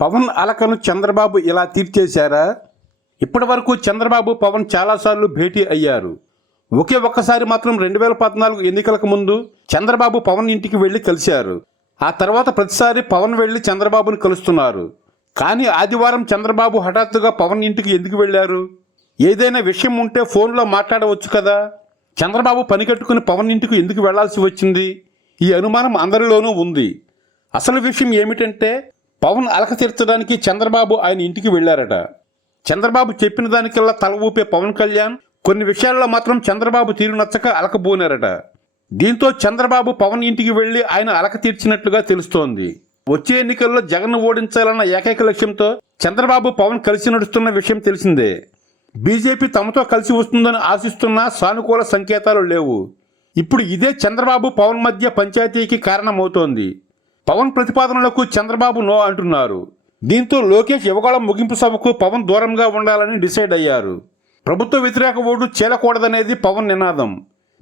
పవన్ అలకను చంద్రబాబు ఇలా తీర్చేశారా? ఇప్పటి వరకు చంద్రబాబు పవన్ చాలాసార్లు భేటీ అయ్యారు. ఒకే ఒక్కసారి మాత్రం రెండు వేల పద్నాలుగు ఎన్నికలకు ముందు చంద్రబాబు పవన్ ఇంటికి వెళ్ళి కలిశారు. ఆ తర్వాత ప్రతిసారి పవన్ వెళ్ళి చంద్రబాబును కలుస్తున్నారు. కానీ ఆదివారం చంద్రబాబు హఠాత్తుగా పవన్ ఇంటికి ఎందుకు వెళ్ళారు? ఏదైనా విషయం ఉంటే ఫోన్లో మాట్లాడవచ్చు కదా? చంద్రబాబు పని కట్టుకుని పవన్ ఇంటికి ఎందుకు వెళ్ళాల్సి వచ్చింది? ఈ అనుమానం అందరిలోనూ ఉంది. అసలు విషయం ఏమిటంటే పవన్ అలక తీర్చడానికి చంద్రబాబు ఆయన ఇంటికి వెళ్ళారట. చంద్రబాబు చెప్పిన దానికల్లా తల ఊపే పవన్ కళ్యాణ్ కొన్ని విషయాల్లో మాత్రం చంద్రబాబు తీరు నచ్చక అలకబోనారట దీంతో చంద్రబాబు పవన్ ఇంటికి వెళ్ళి ఆయన అలక తీర్చినట్లుగా తెలుస్తోంది. వచ్చే ఎన్నికల్లో జగన్ ఓడించాలన్న ఏకైక లక్ష్యంతో చంద్రబాబు పవన్ కలిసి నడుస్తున్న విషయం తెలిసిందే. బీజేపీ తమతో కలిసి వస్తుందని ఆశిస్తున్న సానుకూల సంకేతాలు లేవు. ఇప్పుడు ఇదే చంద్రబాబు పవన్ మధ్య పంచాయతీకి కారణమవుతోంది. పవన్ ప్రతిపాదనలకు చంద్రబాబు నో అంటున్నారు. దీంతో లోకేష్ యువగాళం ముగింపు సభకు పవన్ దూరంగా ఉండాలని డిసైడ్ అయ్యారు. ప్రభుత్వ వ్యతిరేక ఓటు చేలకూడదనేది పవన్ నినాదం.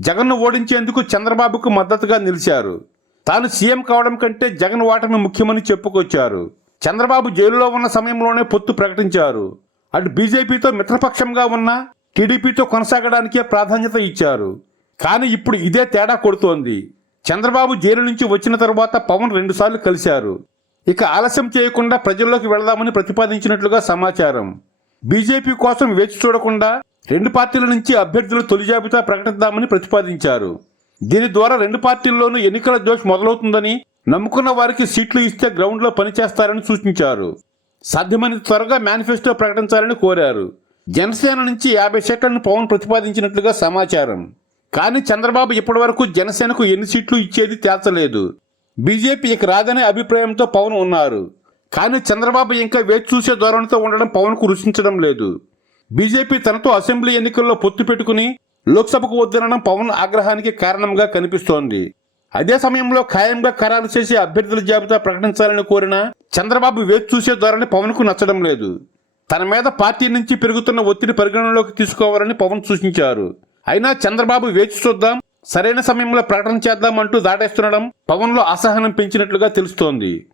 జగన్ను ఓడించేందుకు చంద్రబాబుకు మద్దతుగా నిలిచారు. తాను సీఎం కావడం కంటే జగన్ ఓటమి ముఖ్యమని చెప్పుకొచ్చారు. చంద్రబాబు జైలులో ఉన్న సమయంలోనే పొత్తు ప్రకటించారు. అటు బీజేపీతో మిత్రపక్షంగా ఉన్న టీడీపీతో కొనసాగడానికే ప్రాధాన్యత ఇచ్చారు. కానీ ఇప్పుడు ఇదే తేడా కొడుతోంది. చంద్రబాబు జైలు నుంచి వచ్చిన తర్వాత పవన్ రెండుసార్లు కలిశారు. ఇక ఆలస్యం చేయకుండా ప్రజల్లోకి వెళదామని ప్రతిపాదించినట్లుగా సమాచారం. బీజేపీ కోసం వేచి చూడకుండా రెండు పార్టీల నుంచి అభ్యర్థుల తొలి జాబితా ప్రకటిద్దామని ప్రతిపాదించారు. దీని ద్వారా రెండు పార్టీల్లోనూ ఎన్నికల జోష్ మొదలవుతుందని నమ్ముకున్న వారికి సీట్లు ఇస్తే గ్రౌండ్లో పనిచేస్తారని సూచించారు. సాధ్యమైనంత త్వరగా మేనిఫెస్టో ప్రకటించాలని కోరారు. జనసేన నుంచి యాభై సీట్లను పవన్ ప్రతిపాదించినట్లుగా సమాచారం. కానీ చంద్రబాబు ఇప్పటివరకు జనసేనకు ఎన్ని సీట్లు ఇచ్చేది తేల్చలేదు. బీజేపీ ఇక రాదనే అభిప్రాయంతో పవన్ ఉన్నారు. కానీ చంద్రబాబు ఇంకా వేచి చూసే ధోరణితో ఉండడం పవన్కు రుచించడం లేదు. బీజేపీ తనతో అసెంబ్లీ ఎన్నికల్లో పొత్తు పెట్టుకుని లోక్సభకు వద్దనడం పవన్ ఆగ్రహానికి కారణంగా కనిపిస్తోంది. అదే సమయంలో ఖాయంగా ఖరారు చేసి అభ్యర్థుల జాబితా ప్రకటించాలని కోరిన చంద్రబాబు వేచి చూసే ధోరణి పవన్కు నచ్చడం లేదు. తన మీద పార్టీ నుంచి పెరుగుతున్న ఒత్తిడి పరిగణనలోకి తీసుకోవాలని పవన్ సూచించారు. అయినా చంద్రబాబు వేచి చూద్దాం సరైన సమయంలో ప్రకటన చేద్దామంటూ దాటేస్తుండడం పవన్లో అసహనం పెంచినట్లుగా తెలుస్తోంది.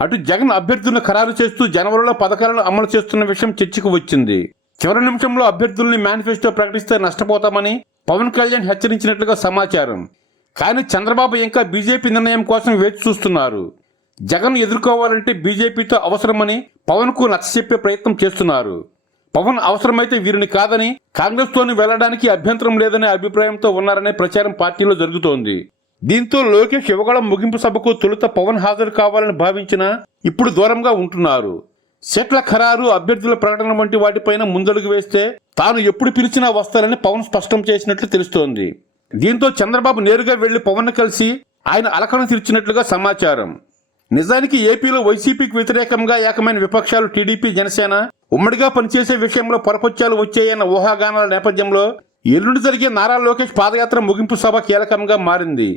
అటు జగన్ అభ్యర్థులను ఖరారు చేస్తూ జనవరిలో పథకాలను అమలు చేస్తున్న విషయం చర్చకు వచ్చింది. చివరి నిమిషంలో అభ్యర్థుల్ని మేనిఫెస్టో ప్రకటిస్తే నష్టపోతామని పవన్ కళ్యాణ్ హెచ్చరించినట్లుగా సమాచారం. కానీ చంద్రబాబు ఇంకా బీజేపీ నిర్ణయం కోసం వేచి చూస్తున్నారు. జగన్ ఎదుర్కోవాలంటే బీజేపీతో అవసరమని పవన్కు నచ్చచెప్పే ప్రయత్నం చేస్తున్నారు. పవన్ అవసరమైతే వీరిని కాదని కాంగ్రెస్ తోని వెళ్ళడానికి అభ్యంతరం లేదనే అభిప్రాయంతో ఉన్నారనే ప్రచారం పార్టీలో జరుగుతోంది. దీంతో లోకేష్ యువగళం ముగింపు సభకు తొలుత పవన్ హాజరు కావాలని భావించిన ఇప్పుడు దూరంగా ఉంటున్నారు. సెట్ల ఖరారు అభ్యర్థుల ప్రకటన వంటి వాటిపైన ముందడుగు వేస్తే తాను ఎప్పుడు పిలిచినా వస్తారని పవన్ స్పష్టం చేసినట్లు తెలుస్తోంది. దీంతో చంద్రబాబు నేరుగా వెళ్ళి పవన్ కలిసి ఆయన అలకను తీర్చినట్లుగా సమాచారం. నిజానికి ఏపీలో వైసీపీకి వ్యతిరేకంగా ఏకమైన విపక్షాలు టీడీపీ జనసేన ఉమ్మడిగా పనిచేసే విషయంలో పొరపత్యాలు వచ్చాయన్న ఊహాగానాల నేపథ్యంలో ఎల్లుండి జరిగే నారా లోకేష్ పాదయాత్ర ముగింపు సభ కీలకంగా మారింది.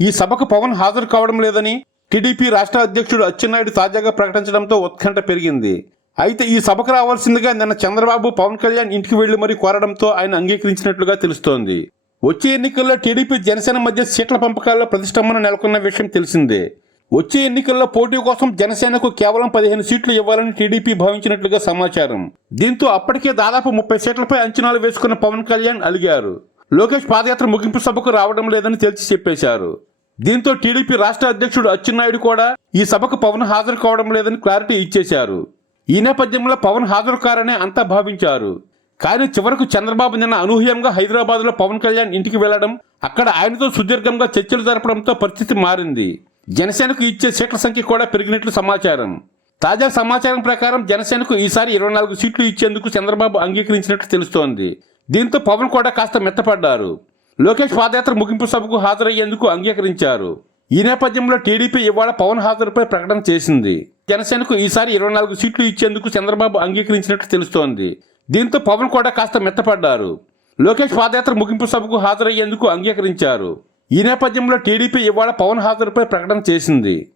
ఈ సభకు పవన్ హాజరు కావడం లేదని టీడీపీ రాష్ట్ర అధ్యక్షుడు అచ్చెన్నాయుడు తాజాగా ప్రకటించడంతో ఉత్కంఠ పెరిగింది. అయితే ఈ సభకు రావాల్సిందిగా నిన్న చంద్రబాబు పవన్ కళ్యాణ్ ఇంటికి వెళ్ళి మరీ కోరడంతో ఆయన అంగీకరించినట్లుగా తెలుస్తోంది. వచ్చే ఎన్నికల్లో టీడీపీ జనసేన మధ్య సీట్ల పంపకాల్లో ప్రతిష్టంభన నెలకొన్న విషయం తెలిసిందే. వచ్చే ఎన్నికల్లో పోటీ కోసం జనసేనకు కేవలం పదిహేను సీట్లు ఇవ్వాలని టీడీపీ భావించినట్లుగా సమాచారం. దీంతో అప్పటికే దాదాపు ముప్పై సీట్లపై అంచనాలు వేసుకున్న పవన్ కళ్యాణ్ అలిగారు. లోకేష్ పాదయాత్ర ముగింపు సభకు రావడం లేదని తేల్చి చెప్పేశారు. దీంతో టీడీపీ రాష్ట్ర అధ్యక్షుడు అచ్చెన్నాయుడు కూడా ఈ సభకు పవన్ హాజరు కావడం లేదని క్లారిటీ ఇచ్చేశారు. ఈ నేపథ్యంలో పవన్ హాజరు కారనే అంతా భావించారు. కానీ చివరకు చంద్రబాబు నిన్న అనూహ్యంగా హైదరాబాద్లో పవన్ కళ్యాణ్ ఇంటికి వెళ్ళడం అక్కడ ఆయనతో సుదీర్ఘంగా చర్చలు జరపడంతో పరిస్థితి మారింది. జనసేనకు ఇచ్చే సీట్ల సంఖ్య కూడా పెరిగినట్లు సమాచారం. తాజా సమాచారం ప్రకారం జనసేనకు ఈసారి ఇరవై నాలుగు సీట్లు ఇచ్చేందుకు చంద్రబాబు అంగీకరించినట్లు తెలుస్తోంది. దీంతో పవన్ కూడా కాస్త మెత్తపడ్డారు. లోకేష్ పాదయాత్ర ముగింపు సభకు హాజరయ్యేందుకు అంగీకరించారు. ఈ నేపథ్యంలో టీడీపీ ఇవాళ పవన్ హాజరుపై ప్రకటన చేసింది. జనసేనకు ఈసారి ఇరవై నాలుగు సీట్లు ఇచ్చేందుకు చంద్రబాబు అంగీకరించినట్లు తెలుస్తోంది. దీంతో పవన్ కూడా కాస్త మెత్తపడ్డారు. లోకేష్ పాదయాత్ర ముగింపు సభకు హాజరయ్యేందుకు అంగీకరించారు. ఈ నేపథ్యంలో టీడీపీ ఇవాళ పవన్ హాజరుపై ప్రకటన చేసింది.